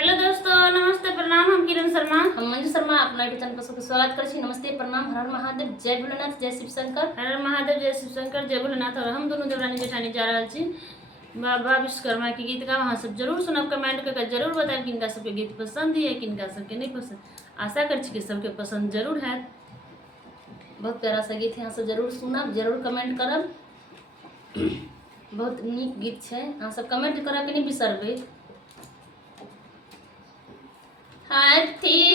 Hello दोस्तों, नमस्ते, प्रणाम। हम किरण शर्मा, हम मंजू शर्मा अपना यूट्यूब चैनल पर सबके स्वागत करै छी। नमस्ते, प्रणाम, हर हर महादेव, जय भोलेनाथ, जय शिव शंकर। हर हर महादेव, जय शिव शंकर, जय भोलेनाथ। और हम दोनों देवरानी जेठानी जा रहल छी बाबा विश्वकर्मा के गीत गावे। अहाँ सब जरूर सुनब, कमेंट करके जरूर बताएब किनका सबके गीत पसंद है, किनका सबके नहीं पसंद। आशा कर छी कि सबके पसंद जरूर है। बहुत प्यारा सा गीत है, अहाँ सब जरूर सुनब, जरूर कमेंट करब। बहुत नीक गीत छै, अहाँ सब कमेंट करब कि नहीं बिसरबै। हाथी